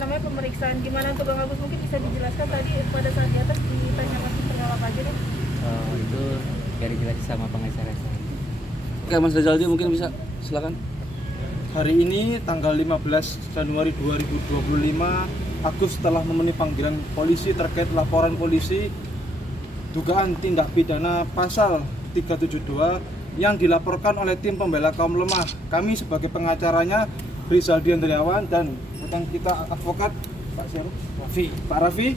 pemeriksaan gimana untuk Bang Agus, mungkin bisa dijelaskan tadi pada saat di atas ditanyakan tentang apa aja nih? Itu biar dijelasin sama pengacara saya. Oke, Mas Rizaldi mungkin bisa silakan. Hari ini tanggal 15 Januari 2025, Agus telah memenuhi panggilan polisi terkait laporan polisi dugaan tindak pidana pasal 372 yang dilaporkan oleh tim pembela kaum lemah. Kami sebagai pengacaranya Rizaldi Andriawan dan rekan kita advokat Pak Raffi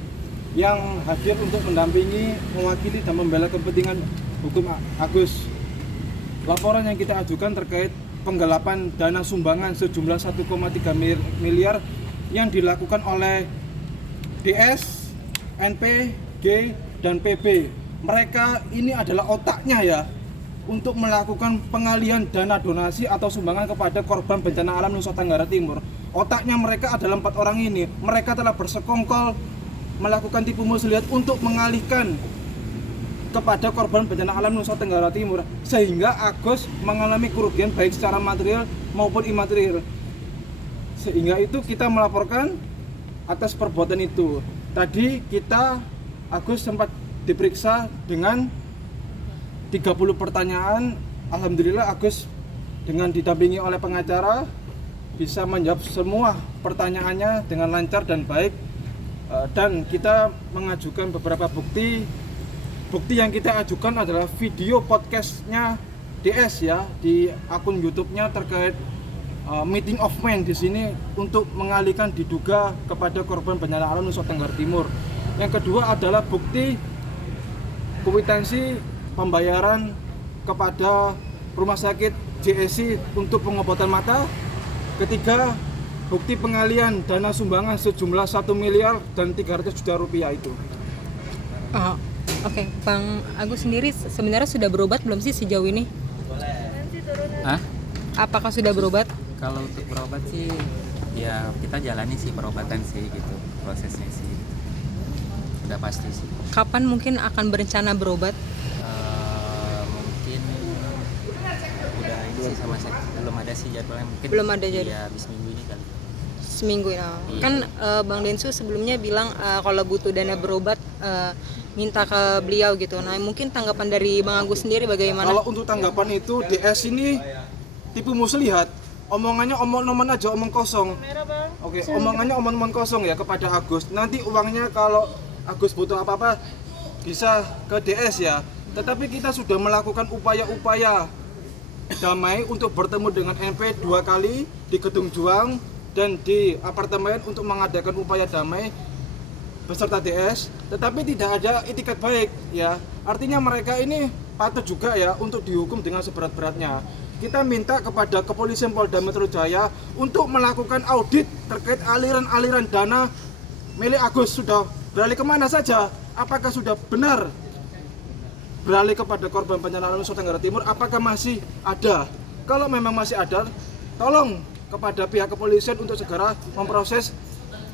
yang hadir untuk mendampingi, mewakili dan membela kepentingan hukum Agus. Laporan yang kita ajukan terkait penggelapan dana sumbangan sejumlah 1,3 miliar yang dilakukan oleh DS, NP, G, dan PB. Mereka ini adalah otaknya ya untuk melakukan pengalihan dana donasi atau sumbangan kepada korban bencana alam Nusa Tenggara Timur. Otaknya mereka adalah 4 orang ini. Mereka telah bersekongkol melakukan tipu muslihat untuk mengalihkan kepada korban bencana alam Nusa Tenggara Timur, sehingga Agus mengalami kerugian baik secara material maupun imaterial. Sehingga itu kita melaporkan atas perbuatan itu. Tadi Agus sempat diperiksa dengan 30 pertanyaan. Alhamdulillah Agus dengan didampingi oleh pengacara bisa menjawab semua pertanyaannya dengan lancar dan baik. Dan kita mengajukan beberapa bukti. Bukti yang kita ajukan adalah video podcastnya DS ya di akun YouTube-nya terkait meeting of men di sini untuk mengalihkan diduga kepada korban bencana alam Nusa Tenggara Timur. Yang kedua adalah bukti kwitansi pembayaran kepada rumah sakit JSI untuk pengobatan mata. Ketiga, bukti pengalihan dana sumbangan sejumlah 1 miliar dan 300 juta rupiah itu. Oke, Bang Agus sendiri sebenarnya sudah berobat belum sih sejauh ini? Apakah sudah berobat? Kalau untuk berobat sih ya kita jalani sih perobatan sih gitu, prosesnya sih udah pasti sih. Kapan mungkin akan berencana berobat? Mungkin udah ini sih sama saya belum ada sih jadwalnya, mungkin Belum ada jadwal. ya habis minggu ini kali. Seminggu ya. Iya. Kan Bang Densu sebelumnya bilang kalau butuh dana berobat minta ke beliau gitu. Nah, mungkin tanggapan dari Bang Agus sendiri bagaimana? Kalau untuk tanggapan itu, DS ini tipu muslihat. Omongannya omong-omong aja, omong kosong. Oke, omongannya omong-omong kosong ya kepada Agus. Nanti uangnya kalau Agus butuh apa-apa bisa ke DS ya. Tetapi kita sudah melakukan upaya-upaya damai untuk bertemu dengan NP 2 kali di Gedung Juang dan di apartemen untuk mengadakan upaya damai beserta DS, tetapi tidak ada itikat baik ya. Artinya mereka ini patut juga ya untuk dihukum dengan seberat-beratnya. Kita minta kepada Kepolisian Polda Metro Jaya untuk melakukan audit terkait aliran-aliran dana milik Agus. Sudah beralih kemana saja? Apakah sudah benar beralih kepada korban bencana alam Nusa Tenggara Timur? Apakah masih ada? Kalau memang masih ada, tolong kepada pihak kepolisian untuk segera memproses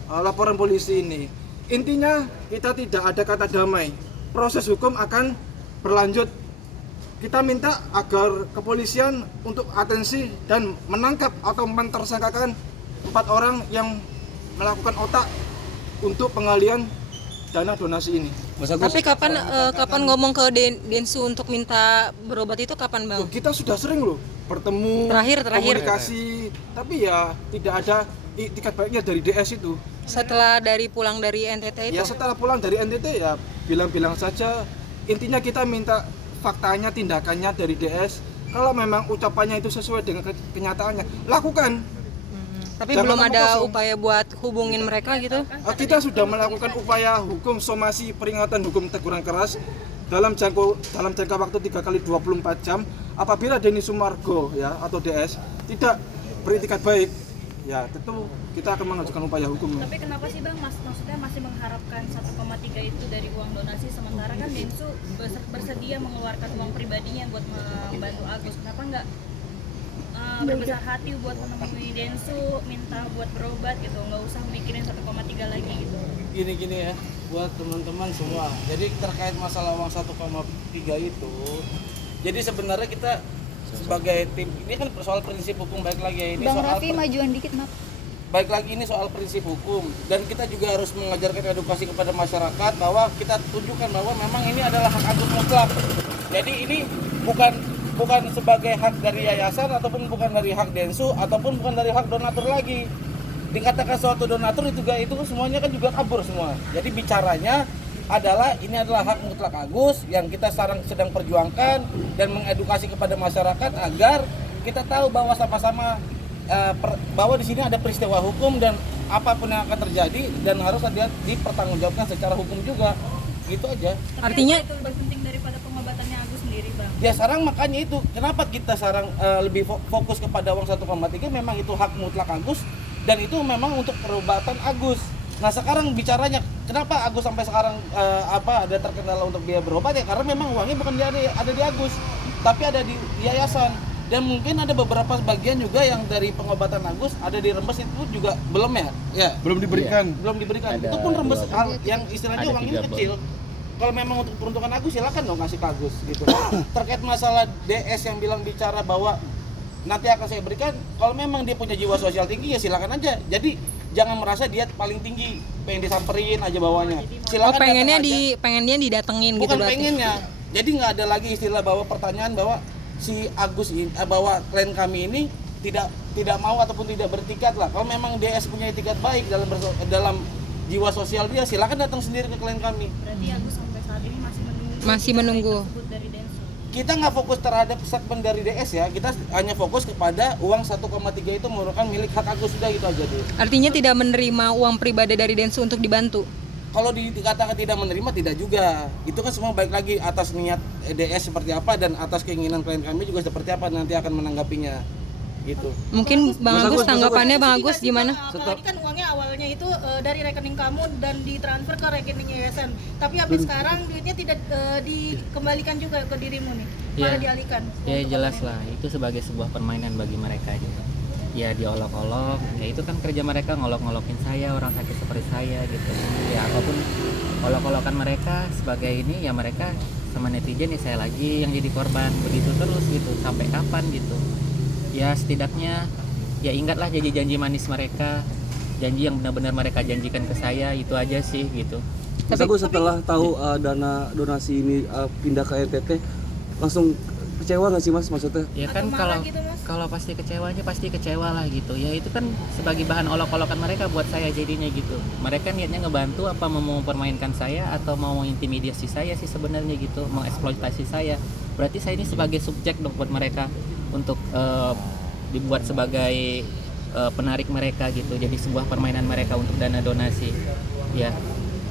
laporan polisi ini. Intinya kita tidak ada kata damai. Proses hukum akan berlanjut. Kita minta agar kepolisian untuk atensi dan menangkap atau mentersangkakan 4 orang yang melakukan otak untuk pengalihan dana donasi ini. Tapi kapan ngomong ke Densu untuk minta berobat itu kapan, Bang? Kita sudah sering loh bertemu, Terakhir. komunikasi, tapi ya tidak ada itikat baiknya dari DS itu. Setelah pulang dari NTT itu? Ya setelah pulang dari NTT ya bilang-bilang saja. Intinya kita minta faktanya, tindakannya dari DS. Kalau memang ucapannya itu sesuai dengan kenyataannya, lakukan. Tapi Jangan belum ada kosong. upaya buat hubungin mereka gitu? Kita sudah melakukan upaya hukum somasi peringatan hukum teguran keras dalam jangka waktu 3 kali 24 jam. Apabila Denny Sumargo ya atau DS tidak beritikat baik, ya tentu kita akan mengajukan upaya hukum. Tapi kenapa sih Bang, maksudnya masih mengharapkan 1,3 itu dari uang donasi, sementara kan Densu bersedia mengeluarkan uang pribadinya buat membantu Agus. Kenapa nggak berbesar hati buat menemui Densu, minta buat berobat gitu, nggak usah mikirin 1,3 lagi gitu. Gini ya, buat teman-teman semua. Jadi terkait masalah uang 1,3 itu, jadi sebenarnya kita sebagai tim, ini kan soal prinsip hukum baik lagi ya. Ini Bang soal Raffi majuan dikit, maaf. baik lagi ini soal prinsip hukum, dan kita juga harus mengajarkan edukasi kepada masyarakat bahwa kita tunjukkan bahwa memang ini adalah hak Agus mutlak. Jadi ini bukan sebagai hak dari yayasan, ataupun bukan dari hak Densu, ataupun bukan dari hak donatur lagi. Dikatakan suatu donatur itu semuanya kan juga kabur semua. Jadi bicaranya adalah ini adalah hak mutlak Agus yang kita sekarang sedang perjuangkan dan mengedukasi kepada masyarakat agar kita tahu bahwa sama-sama bahwa di sini ada peristiwa hukum dan apapun yang akan terjadi dan harus dipertanggungjawabkan secara hukum juga. Gitu aja. Tapi Artinya- apa itu lebih penting daripada pengobatannya Agus sendiri, Bang? Ya sekarang makanya itu kenapa kita sekarang lebih fokus kepada uang 1,3, memang itu hak mutlak Agus dan itu memang untuk perobatan Agus. Nah sekarang bicaranya kenapa Agus sampai sekarang ada terkendala untuk biaya berobat, ya karena memang uangnya bukan ada di Agus tapi ada di yayasan. Dan mungkin ada beberapa bagian juga yang dari pengobatan Agus ada di Rembes itu juga belum ya? Ya, Belum diberikan. belum diberikan. Ada Itu pun Rembes dua yang istilahnya ada uang ini 3 kecil. Kalau memang untuk peruntukan Agus silakan dong kasih ke Agus gitu. Terkait masalah DS yang bicara bahwa nanti akan saya berikan, kalau memang dia punya jiwa sosial tinggi ya silakan aja. Jadi jangan merasa dia paling tinggi, pengen disamperin aja bawahnya. Silakan datang aja. pengennya didatengin gitu Bukan berarti. pengennya. Jadi nggak ada lagi istilah bahwa pertanyaan bahwa si Agus ini bahwa klien kami ini tidak mau ataupun tidak bertikat lah. Kalau memang DS punya etikat baik dalam jiwa sosial dia, silakan datang sendiri ke klien kami. Berarti Agus sampai saat ini Masih menunggu. tersebut dari Densu. Kita nggak fokus terhadap segmen dari DS ya, kita hanya fokus kepada uang 1,3 itu merupakan milik hak Agus, sudah gitu aja deh. Artinya tidak menerima uang pribadi dari Densu untuk dibantu. Kalau dikatakan tidak menerima, tidak juga. Itu kan semua baik lagi atas niat DS seperti apa dan atas keinginan klien kami juga seperti apa nanti akan menanggapinya. Gitu. Mungkin Bang Agus tanggapannya Bang Agus gimana? Apalagi kan uangnya awalnya itu dari rekening kamu dan ditransfer ke rekening yayasan. Tapi habis sekarang duitnya tidak dikembalikan juga ke dirimu nih. Malah dialihkan. Ya jelas lah, itu sebagai sebuah permainan bagi mereka juga. Ya diolok-olok, ya itu kan kerja mereka, ngolok-ngolokin saya, orang sakit seperti saya gitu. Ya apapun olok-olokan mereka sebagai ini, ya mereka sama netizen ya saya lagi yang jadi korban, begitu terus gitu, sampai kapan gitu. Ya setidaknya ya ingatlah janji-janji manis mereka, janji yang benar-benar mereka janjikan ke saya, itu aja sih gitu. Mas Agus setelah tahu dana donasi ini pindah ke NTT, langsung kecewa nggak sih Mas maksudnya? Ya kan Atau kalau marah gitu, Mas? kalau pasti kecewanya pasti kecewa lah gitu. Ya itu kan sebagai bahan olok-olokan mereka buat saya jadinya gitu. Mereka niatnya ngebantu apa mau mempermainkan saya atau mau intimidasi saya sih sebenarnya gitu, mengeksploitasi saya. Berarti saya ini sebagai subjek dong buat mereka untuk dibuat sebagai penarik mereka gitu. Jadi sebuah permainan mereka untuk dana donasi. Ya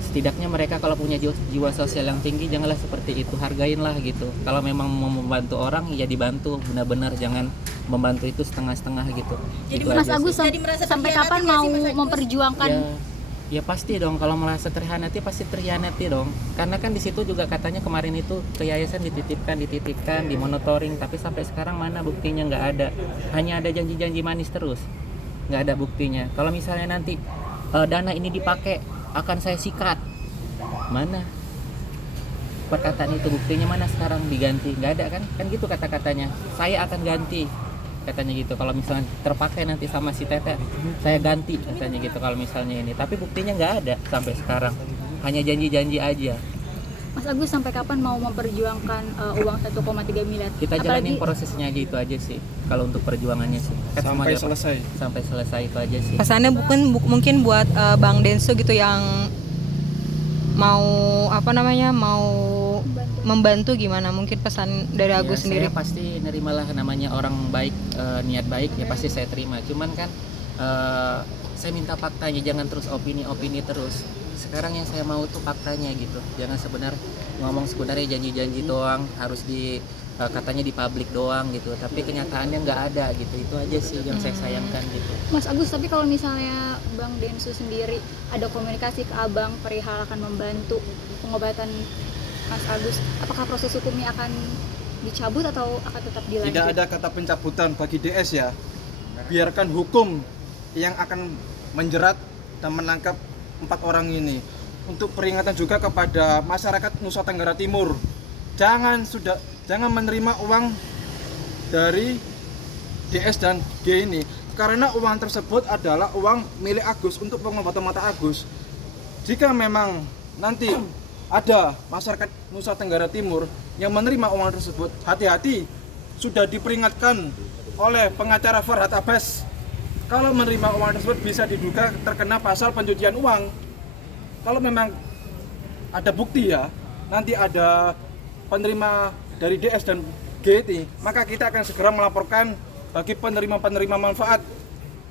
setidaknya mereka kalau punya jiwa sosial yang tinggi janganlah seperti itu, hargainlah gitu. Kalau memang mau membantu orang ya dibantu benar-benar, jangan membantu itu setengah-setengah gitu. Jadi Gitu Mas aja Agus sih. Jadi merasa sampai terhianati kapan nggak mau sih, Mas Agus? memperjuangkan Ya pasti dong, kalau merasa terhianati pasti terhianati dong. Karena kan di situ juga katanya kemarin itu ke yayasan dititipkan, dimonitoring, tapi sampai sekarang mana buktinya, nggak ada. Hanya ada janji-janji manis terus, nggak ada buktinya. Kalau misalnya nanti dana ini dipakai akan saya sikat, mana perkataan itu, buktinya mana sekarang diganti? Nggak ada kan gitu kata-katanya, saya akan ganti katanya gitu. Kalau misalnya terpakai nanti sama si Tete, saya ganti katanya gitu kalau misalnya ini, tapi buktinya nggak ada sampai sekarang, hanya janji-janji aja. Mas Agus sampai kapan mau memperjuangkan uang 1,3 miliar? Kita Apalagi jalanin prosesnya aja, itu aja sih kalau untuk perjuangannya sih. Kan semua Sampai dia- selesai. sampai selesai itu aja sih. Pesannya mungkin buat Bang Densu gitu yang mau mau membantu, gimana mungkin pesan dari Agus Ya, sendiri? saya pasti nerimalah, namanya orang baik, niat baik ya pasti saya terima. Cuman kan saya minta faktanya, jangan terus opini terus. Sekarang yang saya mau tuh faktanya gitu. Jangan ngomong sebenarnya janji-janji doang, harus katanya di publik doang gitu. Tapi kenyataannya nggak ada gitu. Itu aja sih yang saya sayangkan gitu. Mas Agus, tapi kalau misalnya Bang Densu sendiri ada komunikasi ke Abang perihal akan membantu pengobatan Mas Agus, apakah proses hukumnya akan dicabut atau akan tetap dilanjut? Tidak ada kata pencabutan bagi DS ya. Biarkan hukum yang akan menjerat dan menangkap 4 orang ini. Untuk peringatan juga kepada masyarakat Nusa Tenggara Timur, jangan menerima uang dari DS dan G ini. karena uang tersebut adalah uang milik Agus untuk pengobatan mata Agus. Jika memang nanti ada masyarakat Nusa Tenggara Timur yang menerima uang tersebut, hati-hati, sudah diperingatkan oleh pengacara Farhad Abbas. Kalau menerima uang tersebut bisa diduga terkena pasal pencucian uang. Kalau memang ada bukti ya, nanti ada penerima dari DS dan GT, maka kita akan segera melaporkan bagi penerima-penerima manfaat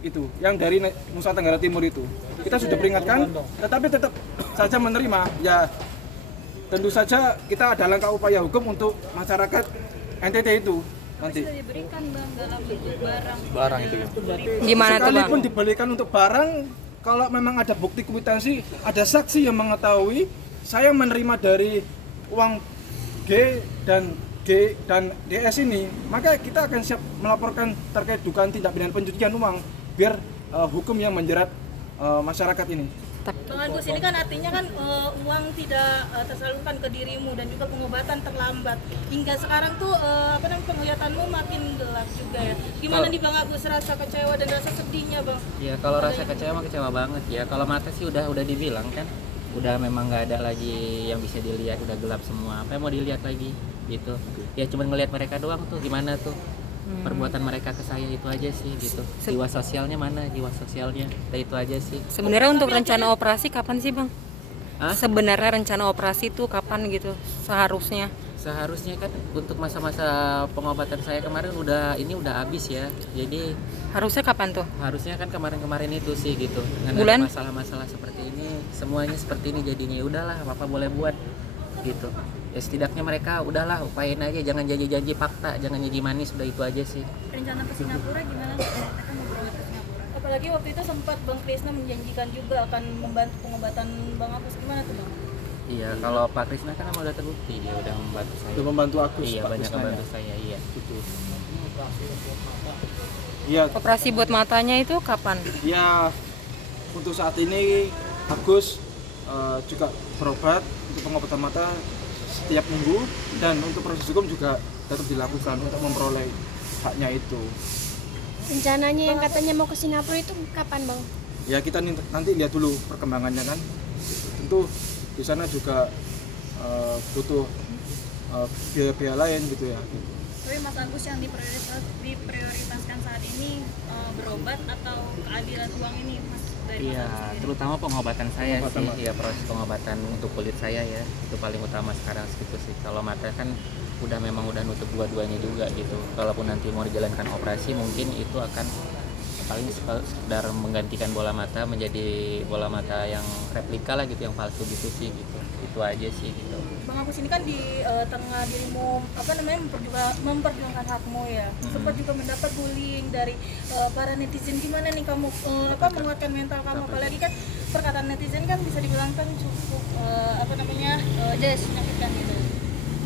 itu yang dari Nusa Tenggara Timur itu. Kita sudah peringatkan, tetapi tetap saja menerima. Ya, tentu saja kita ada langkah upaya hukum untuk masyarakat NTT itu nanti. Sudah diberikan Bang dalam bentuk Barang itu ya. Gimana tuh Bang? Sekalipun diberikan untuk barang, kalau memang ada bukti kwitansi, ada saksi yang mengetahui saya menerima dari uang G dan DS ini, maka kita akan siap melaporkan terkait dugaan tindak pidana pencucian uang biar hukum yang menjerat masyarakat ini. Bang Agus, ini kan artinya kan uang tidak tersalurkan ke dirimu dan juga pengobatan terlambat. Hingga sekarang tuh penglihatanmu makin gelap juga ya. Gimana nih Bang Agus, rasa kecewa dan rasa sedihnya Bang? Ya kalau rasa kecewa mah kecewa banget ya. Kalau mata sih udah dibilang kan, udah memang nggak ada lagi yang bisa dilihat, udah gelap semua. Apa yang mau dilihat lagi gitu? Ya cuma ngelihat mereka doang tuh, gimana tuh perbuatan mereka ke saya, itu aja sih gitu. Jiwa sosialnya mana, jiwa sosialnya? Ya, itu aja sih. Sebenarnya untuk rencana operasi kapan sih Bang? Hah? Sebenarnya rencana operasi itu kapan gitu seharusnya? Seharusnya kan untuk masa-masa pengobatan saya kemarin udah habis ya. Jadi Harusnya kapan tuh? harusnya kan kemarin itu sih gitu. Dengan Bulan? ada masalah-masalah seperti ini, semuanya seperti ini jadinya. Ya udahlah, apa boleh buat gitu. Ya setidaknya mereka udahlah upayain aja, jangan janji-janji fakta, jangan janji manis, udah itu aja sih. rencana ke Singapura gimana? Kita kan mau berangkat ke Singapura. Apalagi waktu itu sempat Bang Krisna menjanjikan juga akan membantu pengobatan Bang Agus, gimana tuh Bang? Iya, kalau Pak Krisna kan emang udah terbukti dia udah membantu saya. Sudah membantu Agus. Iya, Pak banyak Krisna, membantu ya. saya, iya. Gitu. Iya, Operasi buat matanya itu kapan? ya untuk saat ini Agus juga berobat untuk pengobatan mata setiap minggu, dan untuk proses hukum juga tetap dilakukan untuk memperoleh haknya itu. Rencananya yang katanya mau ke Singapura itu kapan Bang? Ya kita nanti lihat dulu perkembangannya kan. Tentu di sana juga butuh biaya-biaya lain gitu ya. Tapi Mas Agus yang diprioritaskan saat ini berobat atau keadilan uang ini Mas dari Mas Iya, Agus sendiri? terutama pengobatan saya Pengobatan sih, mata. ya proses pengobatan untuk kulit saya ya, itu paling utama sekarang gitu sih. Kalau mata kan memang udah nutup dua-duanya juga gitu. Kalaupun nanti mau dijalankan operasi, mungkin itu akan paling sekedar menggantikan bola mata menjadi bola mata yang replika lah gitu, yang palsu gitu sih gitu. Itu aja sih gitu. Bang Agus, ini kan di tengah dirimu memperjuangkan hakmu ya. Sempat juga mendapat bullying dari para netizen. Gimana nih kamu menguatkan mental kamu? Apalagi kan perkataan netizen kan bisa dibilang kan cukup menyakitkan gitu.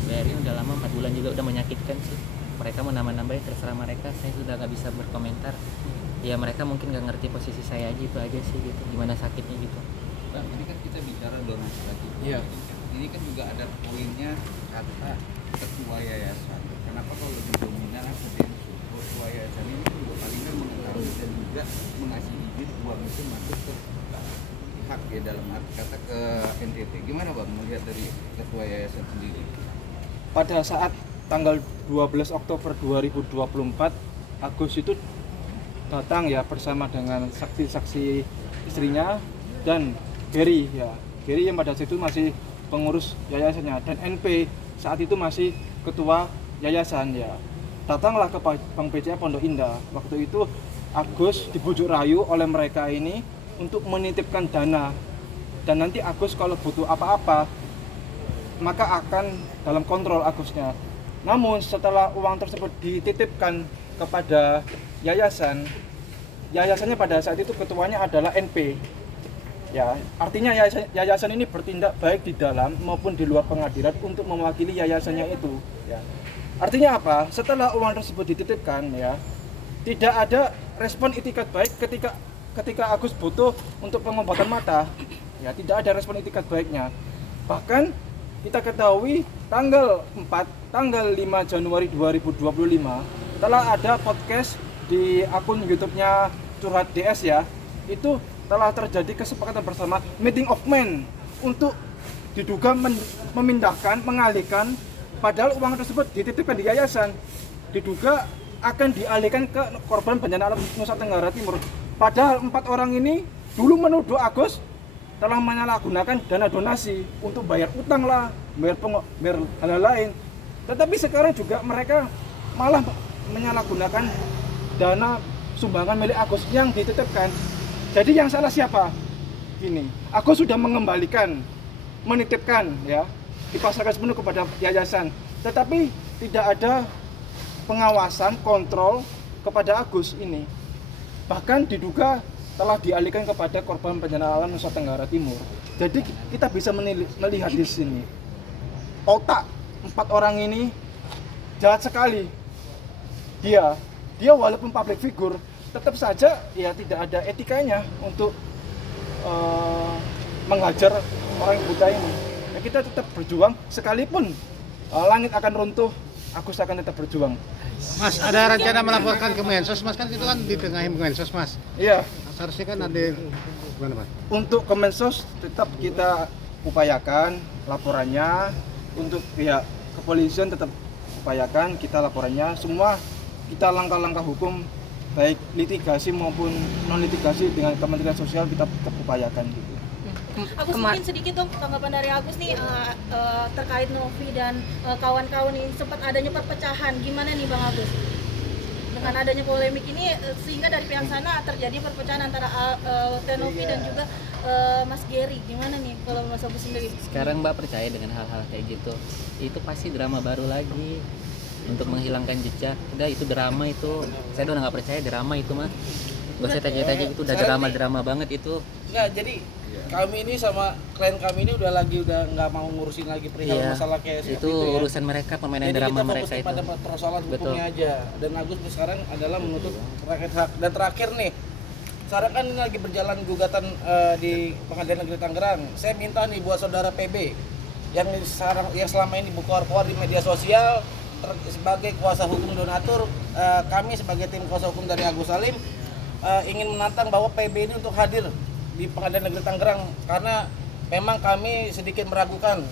Dari udah lama 4 bulan juga udah menyakitkan sih. Mereka mau nambah-nambahin terserah mereka, saya sudah nggak bisa berkomentar. Ya mereka mungkin nggak ngerti posisi saya aja, itu aja sih gitu. Gimana sakitnya gitu. Bang, ini kan kita bicara donasi lagi. Iya. Ini kan juga ada poinnya kata ketua yayasan. Kenapa kalau lebih dominan akademisi? Ketua yayasan ini juga paling kan mengetahui dan juga mengasih izin uang itu masuk ke pihak ya, dalam arti kata ke NTT. Gimana Bang melihat dari ketua yayasan sendiri? Pada saat tanggal 12 Oktober 2024, Agus itu datang ya bersama dengan saksi-saksi istrinya dan Gary ya. Gary yang pada saat itu masih pengurus yayasannya, dan NP saat itu masih ketua yayasan ya. Datanglah ke Bank BCA Pondok Indah. Waktu itu Agus dibujuk rayu oleh mereka ini untuk menitipkan dana, dan nanti Agus kalau butuh apa-apa maka akan dalam kontrol Agusnya. Namun setelah uang tersebut dititipkan kepada yayasan, yayasannya pada saat itu ketuanya adalah NP. Ya, artinya yayasan ini bertindak baik di dalam maupun di luar pengadilan untuk mewakili yayasannya itu. Ya. Artinya apa? Setelah uang tersebut dititipkan, ya, tidak ada respon itikat baik ketika Agus butuh untuk pengobatan mata. Ya, tidak ada respon itikat baiknya. Bahkan kita ketahui tanggal 5 Januari 2025 telah ada podcast di akun YouTube-nya Curhat DS ya, itu telah terjadi kesepakatan bersama meeting of men untuk diduga memindahkan, mengalihkan, padahal uang tersebut dititipkan di yayasan, diduga akan dialihkan ke korban bencana alam Nusa Tenggara Timur. Padahal 4 orang ini dulu menuduh Agus telah menyalahgunakan dana donasi untuk bayar utang lah, bayar hal lain. Tetapi sekarang juga mereka malah menyalahgunakan dana sumbangan milik Agus yang dititipkan. Jadi yang salah siapa? Gini, Agus sudah mengembalikan, menitipkan ya, dipasarkan sepenuh kepada yayasan. Tetapi tidak ada pengawasan, kontrol kepada Agus ini. Bahkan diduga telah dialihkan kepada korban bencana alam Nusa Tenggara Timur. Jadi kita bisa melihat di sini otak 4 orang ini jahat sekali. Dia walaupun public figure, tetap saja ya tidak ada etikanya untuk menghajar orang buta ini. Ya, kita tetap berjuang sekalipun langit akan runtuh, Agus akan tetap berjuang. Mas, ada rencana melaporkan ke Mensos, Mas, kan itu kan di tengah Mensos, Mas. Iya. Seharusnya kan ada gimana, Mas? Untuk ke Mensos tetap kita upayakan laporannya, untuk pihak kepolisian tetap upayakan kita laporannya, semua kita langkah-langkah hukum baik litigasi maupun non litigasi dengan Kementerian Sosial kita tetap upayakan gitu. Agus, mungkin sedikit dong tanggapan dari Agus nih terkait Novi dan kawan-kawan ini, sempat adanya perpecahan, gimana nih Bang Agus? Dengan adanya polemik ini sehingga dari pihak sana terjadi perpecahan antara Novi dan juga Mas Gary, gimana nih kalau Mas Agus sendiri? Sekarang Mbak percaya dengan hal-hal kayak gitu, itu pasti drama baru lagi untuk menghilangkan jejak. Udah itu drama itu, saya udah nggak percaya drama itu mah. Gak usah tanya-tanya itu udah drama banget itu. Enggak, jadi kami ini sama klien kami ini udah nggak mau ngurusin lagi perihal masalah kayak itu ya. Urusan mereka, permainan jadi drama kita mereka itu. pada persoalan hukumnya aja. Dan Agus sekarang adalah menuntut rakyat hak. Dan terakhir nih, sekarang kan ini lagi berjalan gugatan di Pengadilan Negeri Tangerang. Saya minta nih buat saudara PB yang selama ini berkoar-koar di media sosial sebagai kuasa hukum donatur, kami sebagai tim kuasa hukum dari Agus Salim ingin menantang bahwa PB ini untuk hadir di Pengadilan Negeri Tangerang, karena memang kami sedikit meragukan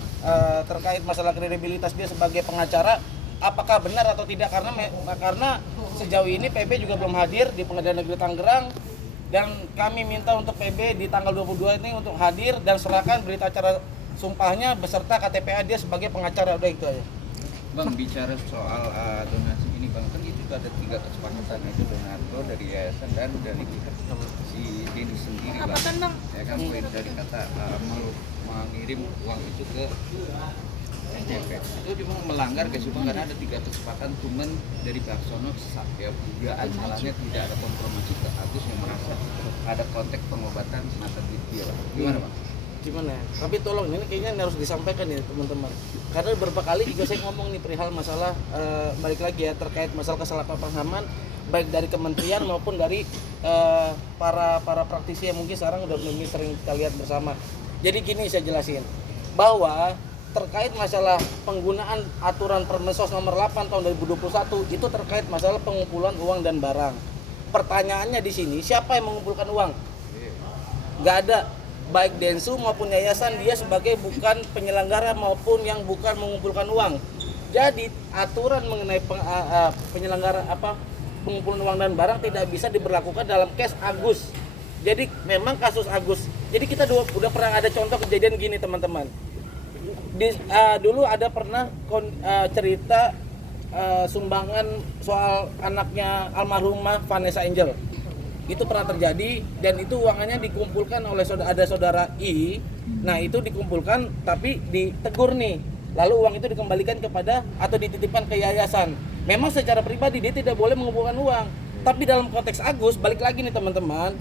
terkait masalah kredibilitas dia sebagai pengacara, apakah benar atau tidak, karena sejauh ini PB juga belum hadir di Pengadilan Negeri Tangerang, dan kami minta untuk PB di tanggal 22 ini untuk hadir dan serahkan berita acara sumpahnya beserta KTPA dia sebagai pengacara. Udah itu aja. Bang, bicara soal donasi ini Bang, kan itu ada 3 kesepakatan, itu donatur dari yayasan dan dari pihak si Denny sendiri Bang. Ya kan, poin dari kata mengirim uang itu ke NCP itu cuma melanggar kesukaan, karena ada 3 kesepakatan, cuman dari pihak sono ya dugaan salahnya tidak ada kompromi ke Agus yang merasa ada konteks pengobatan mata dia. Gimana Bang? Gimana? Tapi tolong ini kayaknya harus disampaikan ya teman-teman. Karena beberapa kali juga saya ngomong nih perihal masalah balik lagi ya terkait masalah kesalahpahaman baik dari kementerian maupun dari para praktisi yang mungkin sekarang udah sering kita lihat bersama. Jadi gini saya jelasin bahwa terkait masalah penggunaan aturan Permensos nomor 8 tahun 2021 itu terkait masalah pengumpulan uang dan barang. Pertanyaannya di sini, siapa yang mengumpulkan uang? Nggak ada. Baik Densu maupun yayasan, dia sebagai bukan penyelenggara maupun yang bukan mengumpulkan uang. Jadi aturan mengenai penyelenggara pengumpulan uang dan barang tidak bisa diberlakukan dalam case Agus. Jadi memang kasus Agus. Jadi kita udah pernah ada contoh kejadian gini teman-teman. Dulu ada pernah cerita sumbangan soal anaknya almarhumah Vanessa Angel. Itu pernah terjadi dan itu uangnya dikumpulkan oleh saudara I. Nah itu dikumpulkan tapi ditegur nih, lalu uang itu dikembalikan kepada atau dititipkan ke yayasan. Memang secara pribadi dia tidak boleh mengumpulkan uang, tapi dalam konteks Agus balik lagi nih teman-teman,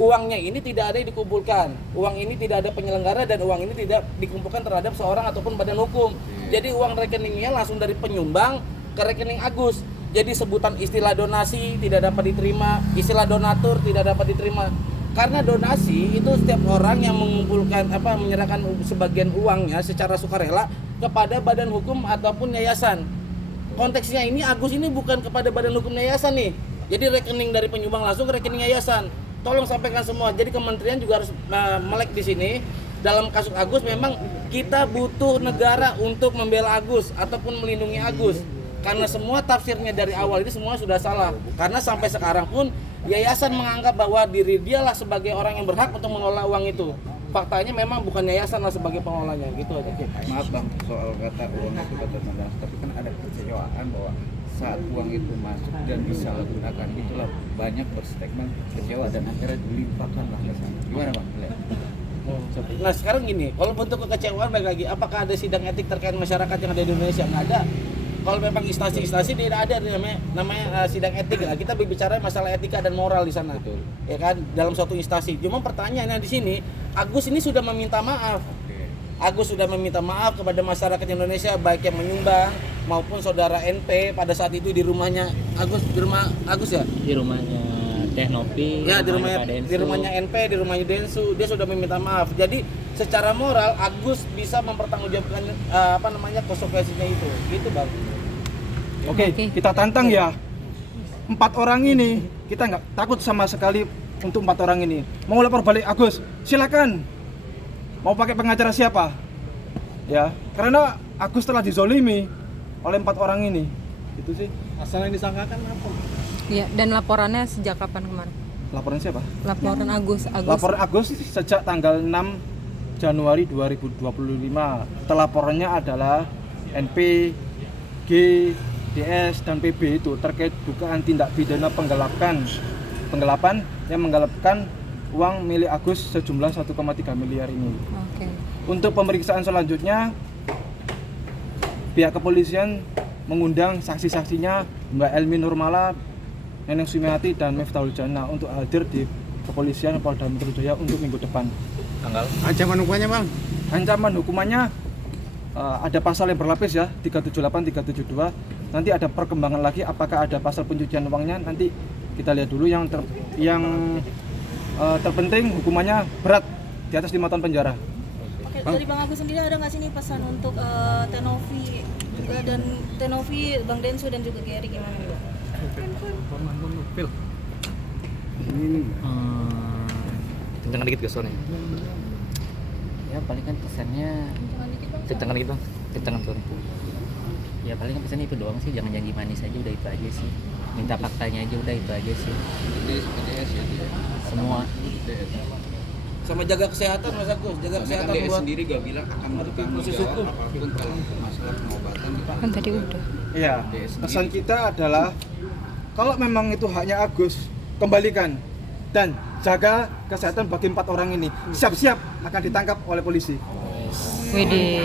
uangnya ini tidak ada yang dikumpulkan, uang ini tidak ada penyelenggara dan uang ini tidak dikumpulkan terhadap seorang ataupun badan hukum. Jadi uang rekeningnya langsung dari penyumbang ke rekening Agus. Jadi sebutan istilah donasi tidak dapat diterima, istilah donatur tidak dapat diterima. Karena donasi itu setiap orang yang mengumpulkan menyerahkan sebagian uangnya secara sukarela kepada badan hukum ataupun yayasan. Konteksnya ini Agus ini bukan kepada badan hukum yayasan nih. Jadi rekening dari penyumbang langsung ke rekening yayasan. Tolong sampaikan semua. Jadi kementerian juga harus melek di sini. Dalam kasus Agus memang kita butuh negara untuk membela Agus ataupun melindungi Agus. Karena semua tafsirnya dari awal ini semua sudah salah. Karena sampai sekarang pun yayasan menganggap bahwa diri dialah sebagai orang yang berhak untuk mengelola uang itu. Faktanya memang bukan yayasan lah sebagai pengelolanya, gitu aja. Maaf bang, soal kata uang itu kata Mas, tapi kan ada kecewaan bahwa saat uang itu masuk dan disalahgunakan, itulah banyak berstatement kecewa dan akhirnya dilimpahkan lah ke sana. Gimana bang? Nah sekarang gini, kalau bentuk kekecewaan balik lagi, apakah ada sidang etik terkait masyarakat yang ada di Indonesia? Nggak ada. Kalau memang instansi-instansi tidak ada namanya sidang etik lah. Kita berbicara masalah etika dan moral di sana, ya kan? Dalam suatu instansi. Cuma pertanyaannya di sini, Agus ini sudah meminta maaf. Agus sudah meminta maaf kepada masyarakat Indonesia baik yang menyumbang maupun saudara NP pada saat itu di rumahnya Agus, di rumah Agus ya? Di rumahnya Teh Nopi, Ya, di rumahnya NP, di rumahnya Densu, dia sudah meminta maaf. Jadi secara moral Agus bisa mempertanggungjawabkan konsekuensinya itu. Gitu, Bang. Oke, kita tantang ya. 4 orang ini, kita nggak takut sama sekali untuk 4 orang ini. Mau lapor balik Agus, silakan. Mau pakai pengacara siapa? Ya, karena Agus telah dizolimi oleh 4 orang ini. Itu sih. Asal yang disangkakan apa? Iya, dan laporannya sejak kapan kemarin? Laporan siapa? Laporan Agus. Laporan Agus sejak tanggal 6 Januari 2025. Telaporannya adalah NP, G, DS, dan PB itu terkait dugaan tindak pidana penggelapan yang menggelapkan uang milik Agus sejumlah 1,3 miliar ini. Oke. Untuk pemeriksaan selanjutnya, pihak kepolisian mengundang saksi-saksinya Mbak Elmi Nurmala, Neneng Sumiati, dan Miftahul Jannah untuk hadir di kepolisian Polda Metro Jaya untuk minggu depan. Ancaman hukumannya bang? Ancaman hukumannya ada pasal yang berlapis ya, 378, 372. Nanti ada perkembangan lagi apakah ada pasal pencucian uangnya, nanti kita lihat dulu. Yang terpenting hukumannya berat, di atas 5 tahun penjara. Oke, dari Bang Agus sendiri ada nggak sih nih pesan untuk Tenovi juga dan Tenovi, Bang Densu dan juga Gary gimana nih Bang? Kencang dikit ke soalnya. Ya paling kan pesannya Kencang dikit bang. Kencang soalnya. ya paling pesannya itu doang sih, jangan janji manis aja, udah itu aja sih. Minta faktanya aja, udah itu aja sih. Semua. Sama jaga kesehatan Mas Agus, jaga kesehatan DS buat sendiri gak bilang akan bertanggung jawab apapun kalau masalah pengobatan gitu. Kan tadi udah. Iya, pesan kita adalah kalau memang itu haknya Agus, kembalikan dan jaga kesehatan bagi 4 orang ini. Siap-siap akan ditangkap oleh polisi. Widih.